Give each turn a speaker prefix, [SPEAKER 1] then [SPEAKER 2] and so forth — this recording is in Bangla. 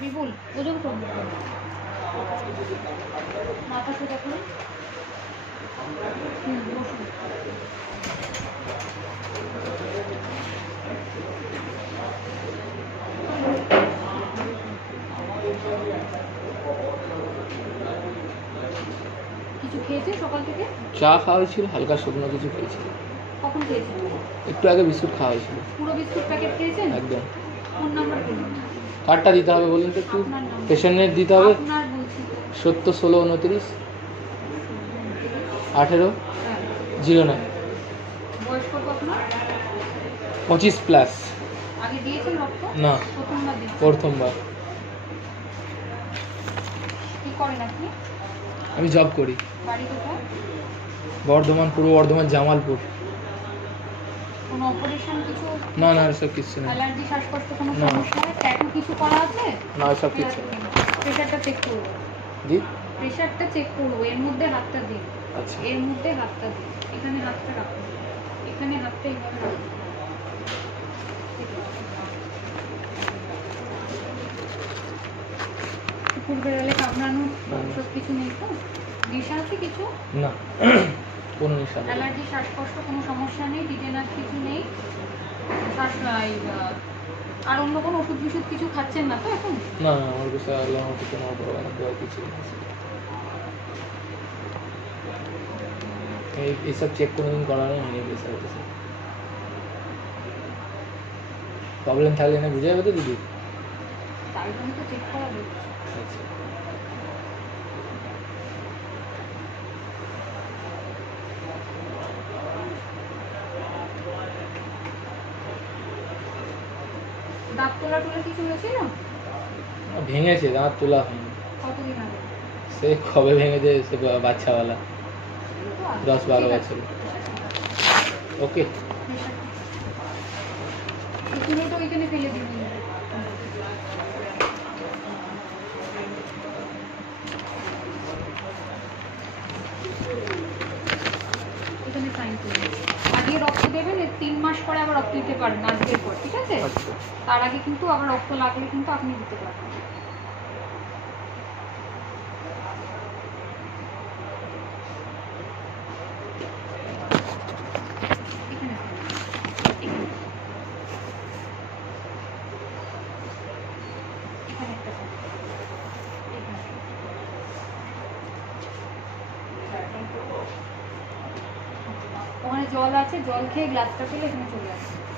[SPEAKER 1] বিপুল ওজন কম মাথা সোজা করে। কিছু খেয়েছে সকাল থেকে?
[SPEAKER 2] চা খাওয়া হয়েছিল হালকা শুকনো কিছু খেয়েছি।
[SPEAKER 1] কখন খেয়েছেন?
[SPEAKER 2] একটু আগে বিস্কুট খাওয়া হয়েছিল।
[SPEAKER 1] পুরো বিস্কুট প্যাকেট খেয়েছেন?
[SPEAKER 2] একদম।
[SPEAKER 1] ফোন নাম্বার
[SPEAKER 2] কার্ডটা দিতে হবে বলুন তো একটু? পেশেন্টের দিতে হবে? সত্তর ষোলো উনত্রিশ? আঠেরো? জিরো নয়। পঁচিশ প্লাস না।
[SPEAKER 1] প্রথমবার
[SPEAKER 2] আমি জব করি। বর্ধমান পূর্ব বর্ধমান জামালপুর।
[SPEAKER 1] কোনো অপারেশন কিছু
[SPEAKER 2] না না এসব কিচ্ছু নেই।
[SPEAKER 1] অ্যালার্জি শ্বাসকষ্ট কোনো
[SPEAKER 2] না।
[SPEAKER 1] সমস্যা ট্যাটু কিছু করা আছে?
[SPEAKER 2] না এসব কিচ্ছু নেই।
[SPEAKER 1] প্রেশারটা চেক করব।
[SPEAKER 2] জি?
[SPEAKER 1] প্রেশারটা চেক করব। এর মধ্যে হাতটা দিন
[SPEAKER 2] আচ্ছা।
[SPEAKER 1] এর মধ্যে হাতটা দিন এখানে হাতটা রাখুন এখানে হাতটা এইভাবে রাখুন কুকুর বেড়ালে কামড়ানো সব কিছু নেই তো? নেশা আছে কিছু?
[SPEAKER 2] না কোনো নেশা।
[SPEAKER 1] অ্যালার্জি শ্বাসকষ্ট কোনো সমস্যা নেই টিটেনাস কিছু নেই। শ্বাস আর অন্য কোনো ওষুধ বিষুধ কিছু খাচ্ছেন না তো এখন?
[SPEAKER 2] না না আমার কাছে আল্লাহ আমার কিছু না পড়বে না দেওয়া কিছু এই এইসব চেক কোনোদিন করানো হয়নি প্রেশার টেশার প্রবলেম থাকলে না বুঝে যাবে তো দিদি?
[SPEAKER 1] তাই জন্য তো চেক করা
[SPEAKER 2] আচ্ছা।
[SPEAKER 1] দাঁত তোলা টোলা কিছু হয়েছিল
[SPEAKER 2] ভেঙেছে দাঁত তোলা হয়নি।
[SPEAKER 1] কতদিন আগে?
[SPEAKER 2] সে কবে ভেঙেছে সে বাচ্চাওয়ালা
[SPEAKER 1] তো আছে।
[SPEAKER 2] দশ বারো
[SPEAKER 1] ঠিক আছে।
[SPEAKER 2] বছর ওকে।
[SPEAKER 1] পুরোটা ওইখানে ফেলে দিবি এখানে সাইন করুন আগে রক্ত দেবেন এর তিন মাস পরে আবার রক্ত দিতে পারেন আজকের পর ঠিক আছে?
[SPEAKER 2] আচ্ছা।
[SPEAKER 1] তার আগে কিন্তু আবার রক্ত লাগলে কিন্তু আপনি দিতে পারবেন। এখানে একটা sign করুন। এখানে। ওখানে জল আছে জল খেয়ে গ্লাসটা পেলে এখানে চলে আসবে।